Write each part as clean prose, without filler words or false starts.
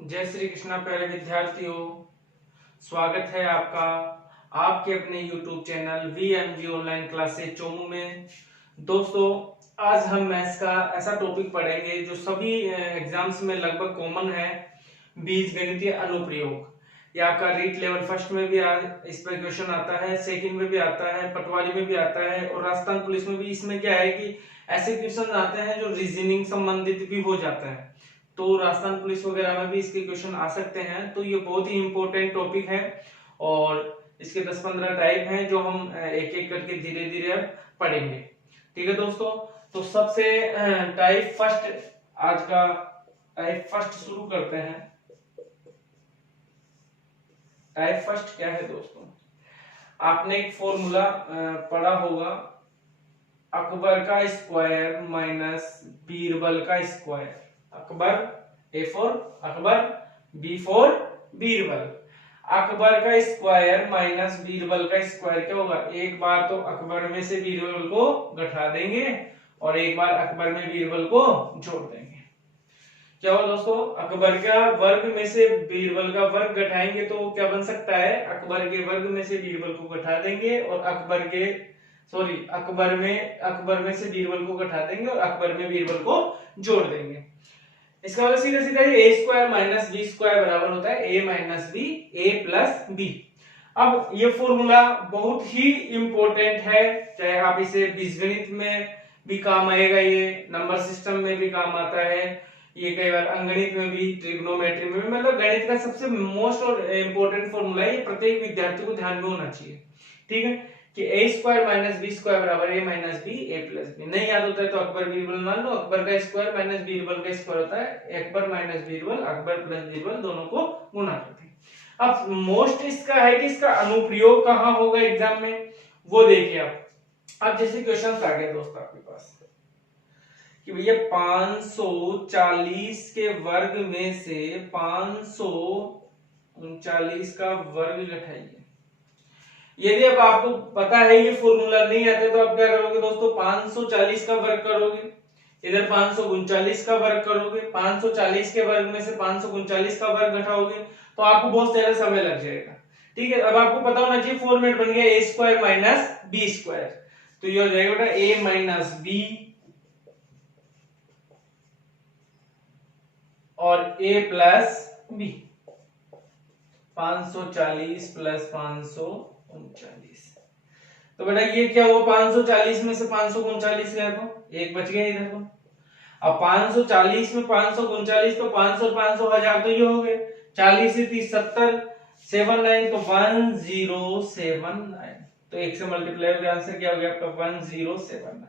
जय श्री कृष्णा प्यारे विद्यार्थियों, स्वागत है आपका आपके अपने YouTube channel VMG online classes Chomu में। दोस्तों, आज हम मैथ्स का ऐसा टॉपिक पढ़ेंगे जो सभी एग्जाम्स में लगभग कॉमन है, बीजगणितीय अनुप्रयोग। या आपका रीट लेवल फर्स्ट में भी इस पर क्वेश्चन आता है, सेकंड में भी आता है, पटवारी में भी आता है और राजस्थान पुलिस में भी। इसमें क्या है कि ऐसे क्वेश्चन आते हैं जो रीजनिंग संबंधित भी हो जाता है, तो राजस्थान पुलिस वगैरह में भी इसके क्वेश्चन आ सकते हैं। तो ये बहुत ही इंपॉर्टेंट टॉपिक है और इसके 10-15 टाइप हैं जो हम एक एक करके धीरे धीरे अब पढ़ेंगे। ठीक है दोस्तों, तो सबसे टाइप फर्स्ट, आज का टाइप फर्स्ट शुरू करते हैं। टाइप फर्स्ट क्या है दोस्तों? आपने एक फॉर्मूला पढ़ा होगा, अकबर का स्क्वायर माइनस बीरबल का square. Akbar, A for Akbar, B for Birbal. Akbar का स्क्वायर माइनस बीरबल का स्क्वायर क्या होगा? एक बार तो अकबर में से बीरबल को घटा देंगे और एक बार अकबर में बीरबल को जोड़ देंगे। क्या होगा दोस्तों? अकबर का वर्ग में से बीरबल का वर्ग घटाएंगे तो क्या बन सकता है? अकबर के वर्ग में से बीरबल को घटा देंगे और अकबर में से बीरबल को घटा देंगे और अकबर में बीरबल को जोड़ देंगे। इसका मतलब सीधा सीधा ए स्क्वायर माइनस बी स्क्वायर बराबर होता है ए माइनस बी, ए प्लस बी। अब ये फॉर्मूला बहुत ही इंपॉर्टेंट है, चाहे आप इसे बीजगणित में भी काम आएगा, ये नंबर सिस्टम में भी काम आता है, ये कई बार अंगणित में भी, ट्रिग्नोमेट्री में भी, मतलब गणित का सबसे मोस्ट और इंपॉर्टेंट फॉर्मूला है। ये प्रत्येक विद्यार्थी को ध्यान में होना चाहिए। ठीक है कि ए स्क्वायर माइनस बी स्क्वायर बराबर ए माइनस बी, ए प्लस बी। नहीं याद होता है तो अकबर बीरबल मान लो। अकबर का स्क्वायर माइनस बीरबल का स्क्वायर होता है अकबर माइनस बीरबल, अकबर प्लस बीरबल, दोनों को गुणा करते हैं। अब मोस्ट इसका है कि इसका अनुप्रयोग कहां होगा एग्जाम में, वो देखिए आप। अब जैसे क्वेश्चन आ गए दोस्तों आपके पास कि भैया 540 के वर्ग में से 539 का वर्ग घटाइए। यदि अब आपको पता है ये फॉर्मूला नहीं आता तो आप क्या करोगे दोस्तों? 540 का वर्ग करोगे, इधर 539 का वर्ग करोगे, 540 के वर्ग में से 539 का वर्ग घटाओगे तो आपको बहुत सारा समय लग जाएगा। ठीक है, अब आपको पता होना चाहिए फॉर्मेट बन गया ए स्क्वायर माइनस बी स्क्वायर, तो ये हो जाएगा बेटा ए माइनस बी और ए प्लस बी। 540 प्लस 539, तो बेटा ये क्या हुआ? 540 में से 539 गया तो एक बच गया इधर को। अब 540 में 539 तो 500 और 500 1000 तो ये हो गए। 40 से 30 70, 79 तो 1079, तो एक से मल्टीप्लाई हो गया, आंसर क्या हो गया आपका? 1079।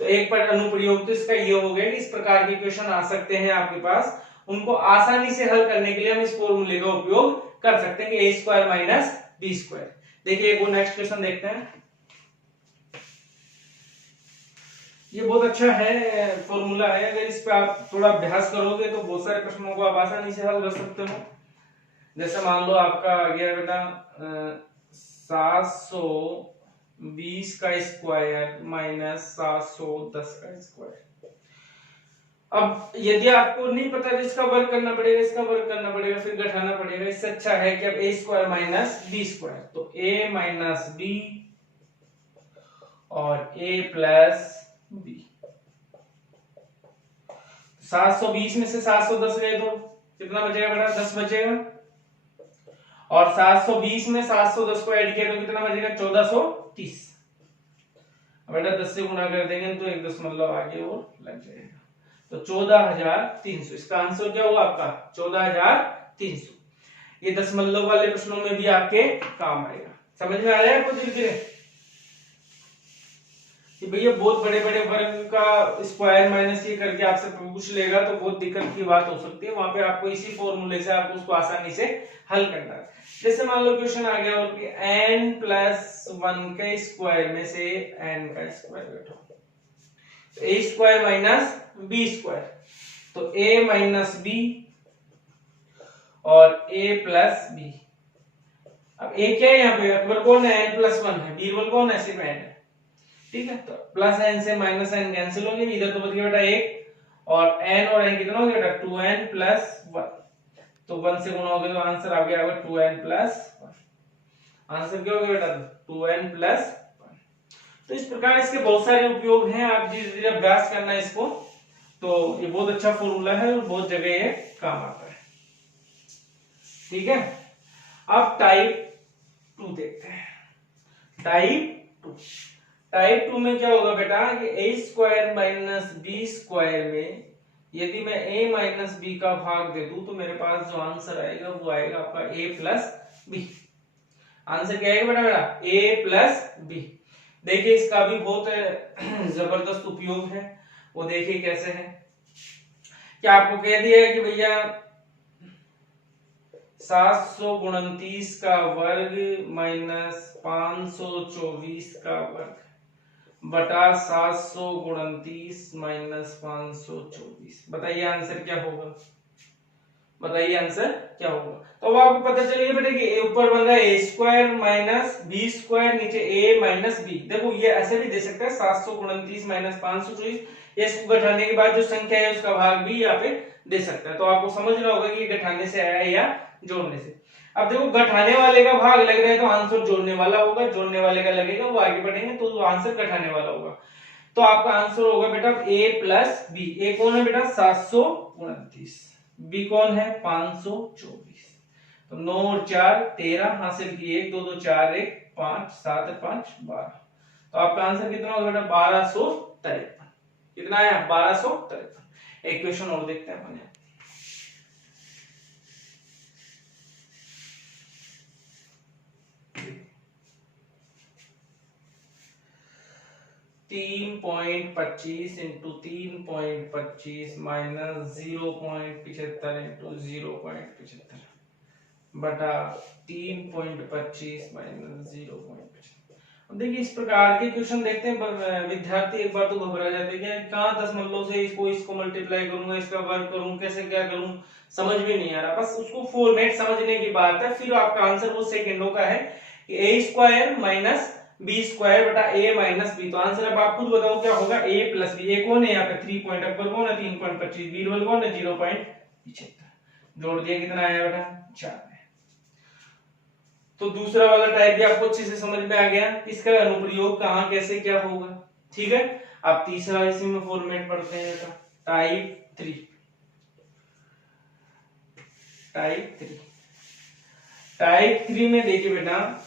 तो एक पर अनुप्रयोग तो इसका ये हो गया कि इस प्रकार के क्वेश्चन आ सकते हैं आपके पास, उनको आसानी से हल करने के लिए हम इस फॉर्मूले का उपयोग कर सकते हैं कि ए स्क्वायर माइनस बी स्क्वायर। देखिए एक नेक्स्ट क्वेश्चन देखते हैं। ये बहुत अच्छा है, फॉर्मूला है, अगर इस पे आप थोड़ा अभ्यास करोगे तो बहुत सारे प्रश्नों को आप आसानी से हल कर सकते हो। जैसे मान लो आपका आ गया बेटा 720 का स्क्वायर माइनस 710 का स्क्वायर। अब यदि आपको नहीं पता तो इसका वर्ग करना पड़ेगा, इसका वर्ग करना पड़ेगा, फिर घटाना पड़ेगा। इससे अच्छा है कि अब ए स्क्वायर माइनस बी स्क्वायर, तो ए माइनस बी और ए प्लस बी। 720 में से 710 गए तो कितना बचेगा बेटा? 10 बचेगा, और 720 में 710 को ऐड किया तो कितना बचेगा? 1430। बेटा 10 से गुणा कर देंगे तो 1 दशमलव आगे और लग जाएगा, तो 14300। इसका आंसर क्या होगा आपका? 14300। ये दशमलव वाले प्रश्नों में भी आपके काम आएगा। समझ में आ रहा है आपको धीरे धीरे कि भैया बहुत बड़े बड़े वर्ग का स्क्वायर माइनस ये करके आपसे पूछ लेगा तो बहुत दिक्कत की बात हो सकती है। वहां पे आपको इसी फॉर्मूले से आपको उसको आसानी से हल करना है। जैसे मान लो क्वेश्चन आ गया और कि n प्लस 1 के स्क्वायर में से n का स्क्वायर घटाओ, तो a square minus b square, तो a माइनस b और a प्लस b। अब a क्या है यहाँ पे? अकबर कौन है? n प्लस 1 है, बीरबल कौन है? सिर्फ n है। ठीक है, तो प्लस n से माइनस n कैंसिल हो गया, इधर तो बच गया बेटा 1 और n कितना हो गया बेटा? 2n plus 1। तो 1 से गुणा हो गया तो आंसर आ गया होगा 2n प्लस 1। आंसर क्या हो गया बेटा 2n प्लस 1। तो इस प्रकार इसके बहुत सारे उपयोग हैं, आप धीरे धीरे अभ्यास करना इसको। तो ये बहुत अच्छा फॉर्मूला है और बहुत जगह ये काम आता है। ठीक है, अब टाइप 2 देखते हैं। टाइप 2 में क्या होगा बेटा कि a square minus B square में यदि मैं a माइनस बी का भाग दे दूं तो मेरे पास जो आंसर आएगा वो आएगा आपका a प्लस बी। आंसर क्या आएगा बेटा मेरा a प्लस बी। देखिए इसका भी बहुत जबरदस्त उपयोग है, वो देखिए कैसे है। क्या आपको कह दिया है कि भैया 729 का वर्ग माइनस 524 का वर्ग बटा 729 माइनस 524। बताइए आंसर क्या होगा, बताइए आंसर क्या होगा। तो अब आपको पता चलिए बेटा कि ऊपर बन रहा है a square minus B square, नीचे a माइनस बी। देखो ये ऐसे भी दे सकता है 729 माइनस 524, इसको घटाने के बाद जो संख्या है उसका भाग भी यहाँ पे दे सकता है। तो आपको समझना होगा कि घटाने से आया है या जोड़ने से। अब देखो घटाने वाले का भाग लग रहा है तो आंसर जोड़ने वाला होगा, जोड़ने वाले का लगेगा वो आगे बढ़ेंगे तो आंसर घटाने वाला होगा। तो आपका आंसर होगा बेटा a प्लस बी। a कौन है बेटा 729, बी कौन है 524। तो 9 और 4 13, हासिल की 1 2 2 4 1 5 7 5 12। तो आपका आंसर कितना होगा बेटा 1253। कितना आया 1253। एक क्वेश्चन और देखते हैं अपन। 3.25 इंटू 3.25 माइनस 0.75 इंटू 0.75 बटा 3.25 माइनस 0.75। अब देखिए इस प्रकार के क्वेश्चन देखते हैं विद्यार्थी एक बार तो घबरा जाते हैं कि कहाँ दशमलव से इसको मल्टीप्लाई करूंगा, इसका वर्ग करूं, कैसे क्या करूं, समझ में नहीं आ रहा। बस उसको फॉर्मेट समझने की बात है। फिर आपका आंसर वो सेकंडों का है कि a square minus B square बटा a माइनस बी। तो आंसर अब आप खुद बताओ क्या होगा a प्लस बी। a कौन है यहाँ पे 3 पॉइंट, अकबर कौन है 3.25, बीरबल कौन है 0.75। जोड़ दिया कितना आया बेटा 4। तो दूसरा वाला टाइप भी आपको अच्छे से समझ में आ गया, इसका अनुप्रयोग कहाँ कैसे क्या होगा। ठीक है, आप तीसरा इसी में फॉर्मेट पढ़ते हैं बेटा टाइप 3। टाइप 3 में देखिए बेटा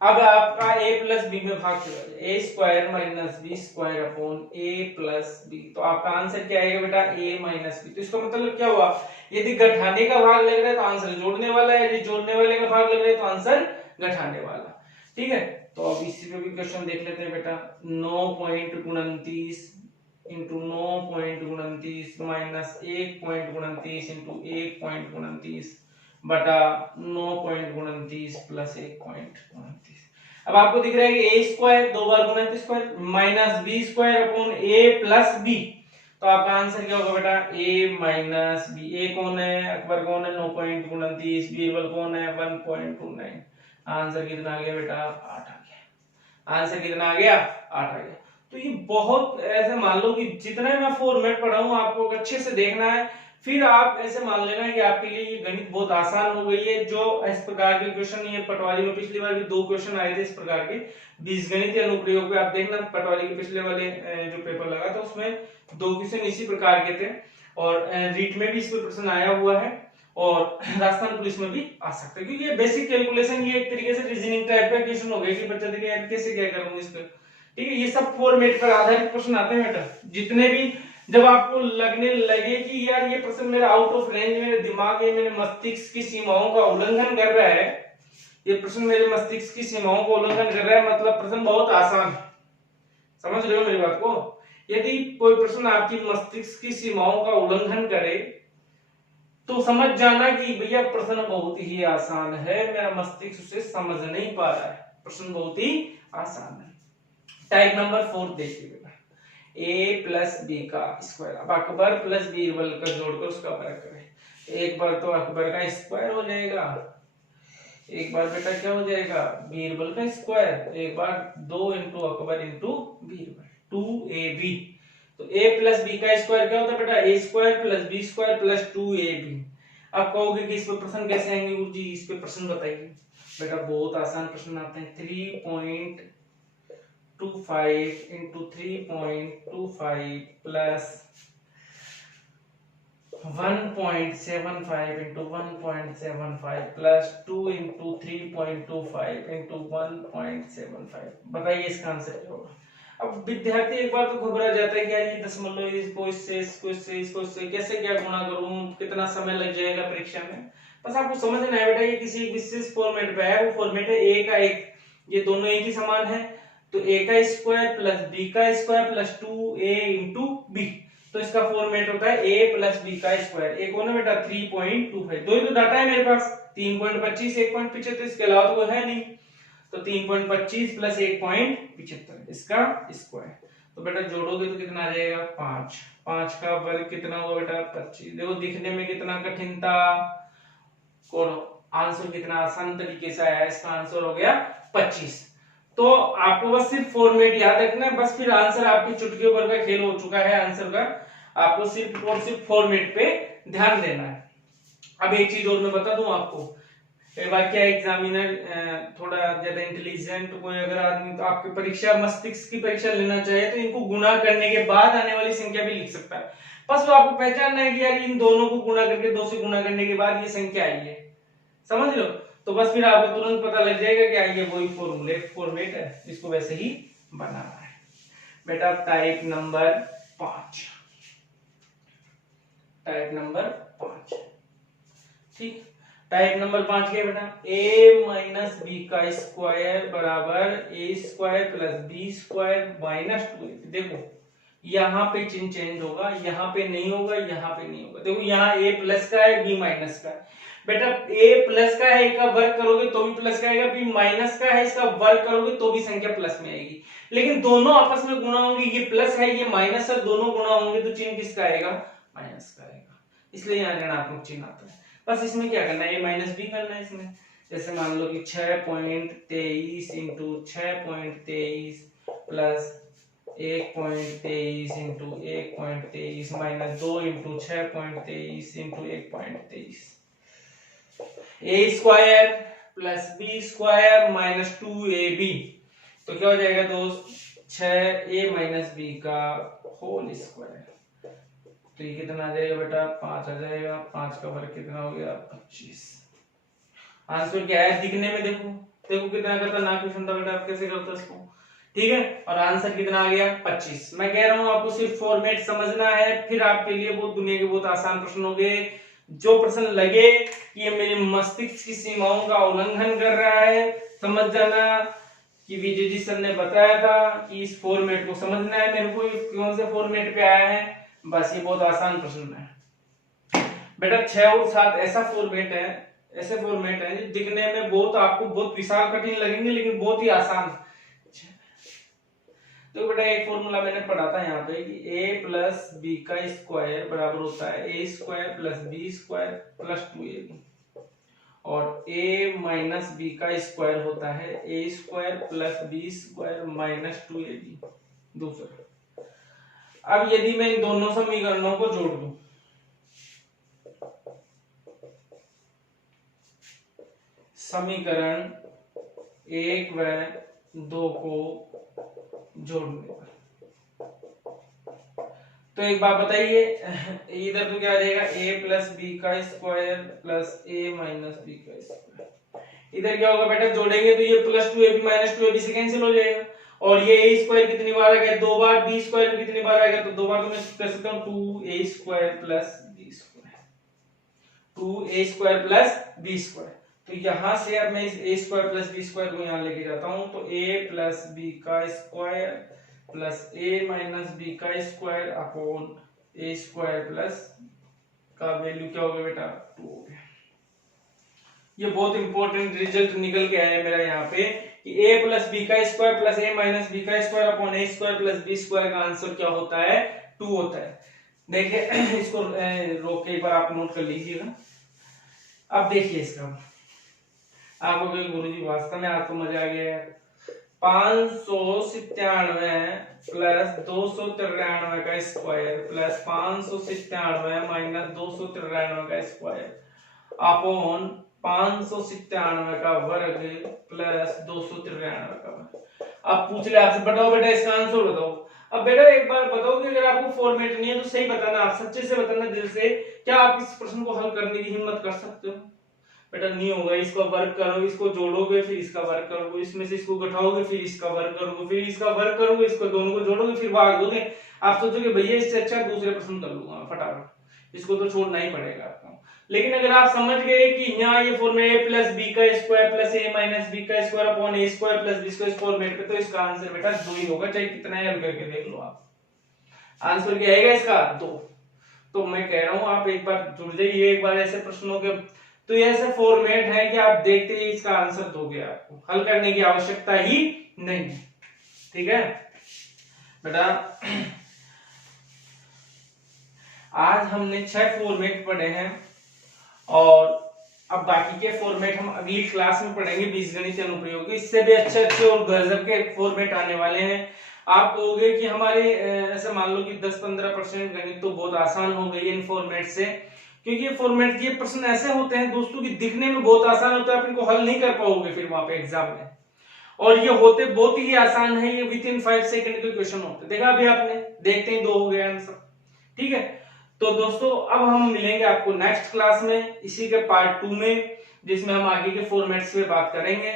अब आपका a प्लस बी में भाग चला जाए, a square minus B square upon a plus B. तो आपका आंसर क्या आएगा बेटा a माइनस बी। तो इसका मतलब क्या हुआ, यदि घटाने का भाग लग रहा है तो आंसर जोड़ने वाला है, यदि जोड़ने वाले का भाग लग रहा है तो आंसर घटाने वाला। ठीक है, तो अब इसी पे भी क्वेश्चन देख लेते हैं बेटा 9.29 इंटू 9.29 माइनस 1.29 इंटू 1.29 बटा 9.29 प्लस 1.29। अब आपको दिख रहा है कि a स्क्वायर 2 बार गुना है तो square minus B square upon a plus B. तो आपका आंसर क्या होगा बेटा a माइनस बी। a कौन है, अकबर कौन है 9.29, बीरबल कौन है 1.29। आंसर कितना आ गया बेटा 8 आ गया। आंसर कितना आ गया 8 आ गया। तो ये बहुत ऐसे मान लो कि जितना मैं फॉर्मेट पढ़ाऊं आपको अच्छे से देखना है, फिर आप ऐसे मान लेना कि आपके लिए ये गणित बहुत आसान हो गई है। जो इस प्रकार के क्वेश्चन, ये पटवारी में पिछली बार भी 2 क्वेश्चन आए थे इस प्रकार के बीजगणित अनुप्रयोग पे, आप देखना पटवारी के पिछले वाले जो पेपर लगा था उसमें 2 क्वेश्चन इसी प्रकार के थे, और रीट में भी इस पर प्रश्न आया हुआ है और राजस्थान पुलिस में भी आ सकता है, क्योंकि ये बेसिक कैलकुलेशन, ये एक तरीके से रीजनिंग टाइप का क्वेश्चन हो गया कि बच्चा देखे यार कैसे क्या करूंगा इसका। ठीक है, ये सब फॉर्मेट पर आधारित प्रश्न आते हैं बेटा। जितने भी जब आपको लगने लगे कि यार ये प्रश्न मेरा आउट ऑफ रेंज, मेरे दिमाग में मेरे मस्तिष्क की सीमाओं का उल्लंघन कर रहा है, ये प्रश्न मेरे मस्तिष्क की सीमाओं का उल्लंघन कर रहा है, मतलब प्रश्न बहुत आसान है। समझ रहे हो मेरी बात को। यदि कोई प्रश्न आपकी मस्तिष्क की सीमाओं का उल्लंघन करे तो समझ जाना कि भैया प्रश्न बहुत ही आसान है, मेरा मस्तिष्क उसे समझ नहीं पा रहा है, प्रश्न बहुत ही आसान है। टाइप नंबर 4 देखिए a प्लस बी का स्क्वायर। अब अकबर प्लस बीरबल का जोड़कर उसका फर्क करें। एक बार तो अकबर का स्क्वायर हो जाएगा, एक बार बेटा क्या हो जाएगा बीरबल का स्क्वायर, एक बार 2 into Akbar into Birbal 2ab। तो a प्लस बी का स्क्वायर क्या होता है बेटा a square plus B square plus 2ab। आप कहोगे कि इस पे प्रश्न कैसे आएंगे गुरुजी, इस पे प्रश्न बताइए। बेटा बहुत आसान प्रश्न आते हैं। 3.25 into 3.25 plus 1.75 into 1.75 plus 2 into 3.25 into 1.75। बताइए इसका आंसर क्या होगा। अब विद्यार्थी एक बार तो घबरा जाता है कि यार ये दशमलव इसको इससे कैसे क्या गुणा करूं, कितना समय लग जाएगा परीक्षा में। बस आपको समझना है बेटा ये किसी एक विशेष फॉर्मेट पे है, वो फॉर्मेट है a का 1, ये दोनों एक ही समान है, तो a का स्क्वायर प्लस b का square plus 2a into b, तो इसका फॉर्मेट होता है a प्लस b का स्क्वायर। एक होना बेटा 3.25, दो ही तो डाटा है मेरे पास, 3.25 1.75, इसके अलावा तो कोई है नहीं, तो 3.25 प्लस 1.75 इसका स्क्वायर। तो बेटा जोड़ोगे तो कितना आ जाएगा 5, 5 का वर्ग कितना होगा बेटा 25। देखो दिखने में कितना कठिन था और आंसर कितना आसान तरीके से आया, इसका आंसर हो गया 25। तो आपको बस सिर्फ फॉर्मेट याद रखना है, बस फिर आंसर आपकी चुटकियों भर का खेल हो चुका है आंसर का। आपको सिर्फ और सिर्फ फॉर्मेट पे ध्यान देना है। अब एक चीज और मैं बता दूं आपको, एक बार क्या एग्जामिनर थोड़ा ज्यादा इंटेलिजेंट कोई अगर आदमी तो आपकी परीक्षा मस्तिष्क की परीक्षा लेना चाहे तो इनको गुणा करने के बाद आने वाली संख्या भी लिख सकता है। बस वो आपको पहचानना है कि यार इन दोनों को गुणा करके 2 से गुणा करने के बाद ये संख्या आई है, समझ लो। तो बस फिर आपको तुरंत पता लग जाएगा कि ये वही फॉर्मेट है, इसको वैसे ही बनाना है। बेटा टाइप नंबर 5, टाइप नंबर 5, ठीक। टाइप नंबर 5 क्या बेटा, a माइनस बी का स्क्वायर बराबर a square plus B square minus 2ab। देखो यहाँ पे चिन्ह चेंज होगा, यहाँ पे नहीं होगा, यहाँ पे नहीं होगा। देखो यहाँ a प्लस का है, b माइनस का है। बेटा a प्लस का है, a का वर्ग करोगे तो भी प्लस का आएगा, b माइनस का है, इसका वर्ग करोगे तो भी संख्या प्लस में आएगी। लेकिन दोनों आपस में गुणा होंगे, ये प्लस है ये माइनस है, दोनों गुणा होंगे तो चिन्ह किसका आएगा, माइनस का आएगा, इसलिए यहाँ ऋणात्मक चिन्ह आता है। बस इसमें क्या करना है, a माइनस बी करना है इसमें। जैसे मान लो कि 6.23 into 6.23 plus 1.23 into 1.23 minus 2 into 6.23 into 1.23, a square plus b square minus 2ab। तो क्या हो जाएगा दोस्त, 6a माइनस b का होल स्क्वायर। तो ये कितना आ जाएगा बेटा 5 आ जाएगा, 5 का वर्ग कितना हो गया 25। आंसर क्या है दिखने में, देखो देखो कितना खतरनाक क्वेश्चन था बेटा, आप कैसे करते हो इसको, ठीक है। और आंसर कितना आ गया 25। मैं कह रहा हूं आपको सिर्फ फॉर्मेट समझना है, फिर आपके लिए बहुत दुनिया के बहुत आसान प्रश्न होंगे। जो प्रश्न लगे कि ये मेरे मस्तिष्क की सीमाओं का उल्लंघन कर रहा है, समझ जाना कि विजय जी सर ने बताया था कि इस फॉर्मेट को समझना है मेरे को, कौन से फॉर्मेट पे आया है। बस ये बहुत आसान प्रश्न है बेटा। 6 और 7 ऐसा फॉर्मेट है, ऐसे फॉर्मेट है दिखने में बहुत आपको बहुत विशाल कठिन लगेंगे लेकिन बहुत ही आसान। तो बेटा एक फॉर्मूला मैंने पढ़ा था यहाँ पे कि a प्लस बी का स्क्वायर बराबर होता है a square plus B square plus 2ab, और a माइनस बी का स्क्वायर होता है a square plus B square minus 2ab दूसरा। अब यदि मैं इन दोनों समीकरणों को जोड़ दूं, समीकरण 1 व 2 को जोड़ने पर, तो एक बात बताइए, इधर तो क्या आ जाएगा a प्लस बी का square plus a minus B का स्क्वायर। इधर क्या होगा बेटा, जोड़ेंगे तो ये प्लस 2ab माइनस 2ab से कैंसिल हो जाएगा, और ये a स्क्वायर कितनी बार आ गया 2 बार, b स्क्वायर भी कितनी बार आ गया तो 2 बार, तो मैं कर सकता हूं 2a square plus b square, 2a square plus b square. तो यहां से अब मैं इस a square plus b square को यहां लेके जाता हूं, तो a प्लस b का square plus a minus b का square upon a square plus का वैल्यू क्या हो गया बेटा 2 हो गया। ये बहुत इंपॉर्टेंट रिजल्ट निकल के आया मेरा यहाँ पे कि a प्लस बी का square plus a minus B का square upon a square plus b square का आंसर क्या होता है 2 होता है। देखिए इसको रोक के एक बार आप नोट कर लीजिएगा। अब देखिए इसका आपको गुरुजी वास्तव में आपको मजा आ गया है। 597 प्लस 293 का स्क्वायर प्लस 597 माइनस 293 का स्क्वायर अपॉन 597 का वर्ग प्लस 293 का वर्ग। अब पूछ ले आपसे, बताओ बेटा इसका आंसर बताओ। अब बेटा एक बार बताओ कि अगर आपको फॉर्मेट नहीं है तो सही बताना, आप सच्चे से बताना दिल से, क्या आप इस प्रश्न को हल करने की हिम्मत कर सकते हो? बेटा नहीं होगा। इसको वर्ग करो, इसको जोड़ोगे, फिर इसका वर्ग करोगे, इसमें से इसको घटाओगे, फिर इसका वर्ग करोगे, फिर इसका वर्ग करोगे, इसको दोनों को जोड़ोगे, फिर भाग दोगे। आप सोचोगे भैया इससे अच्छा दूसरे प्रश्न कर लूंगा फटाफट, इसको तो छोड़ना ही पड़ेगा आपको। लेकिन अगर आप समझ गए कि यहाँ ये फॉर्मेट a प्लस बी का square plus a minus B का square upon a square plus b square format पे, तो इसका आंसर बेटा 2 ही होगा, चाहे कितना ही हल करके देख लो आप। आंसर क्या आएगा इसका? 2। तो मैं कह रहा हूं आप एक बार जुड़ जाइए एक बार ऐसे प्रश्नों के, तो ये ऐसे फॉर्मेट है कि आप देखते ही इसका आंसर दोगे, आपको हल करने की आवश्यकता ही नहीं। ठीक है बेटा, आज हमने 6 फॉर्मेट पढ़े हैं और अब बाकी के फॉर्मेट हम अगली क्लास में पढ़ेंगे, बीजगणित अनुप्रयोग। इससे भी अच्छे अच्छे और गजब के फॉर्मेट आने वाले हैं। आप कहोगे कि हमारे ऐसे मान लो कि 10-15% गणित तो बहुत आसान हो गई है इन फॉर्मेट से, क्योंकि ये फॉर्मेट के प्रश्न ऐसे होते हैं दोस्तों कि दिखने में बहुत आसान होता है, आप इनको हल नहीं कर पाओगे फिर वहां पे एग्जाम में। और ये होते बहुत ही आसान है, ये विद इन 5 सेकंड के क्वेश्चन होते, देखा अभी आपने, देखते ही 2 हो गए आंसर। ठीक है, तो दोस्तों अब हम मिलेंगे आपको नेक्स्ट क्लास में, इसी के पार्ट 2 में, जिसमें हम आगे के फॉर्मेट्स पे बात करेंगे।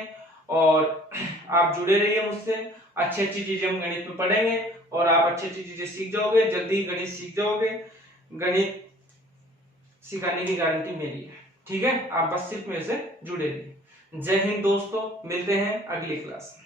और आप जुड़े रहिए मुझसे, अच्छी अच्छी चीजें हम गणित में पढ़ेंगे और आप अच्छी अच्छी चीजें सीख जाओगे, जल्दी गणित सीख जाओगे। गणित सिखाने की गारंटी मेरी है। ठीक है, आप बस सिर्फ मेरे से जुड़े रहिए। जय हिंद दोस्तों, मिलते हैं अगली क्लास में।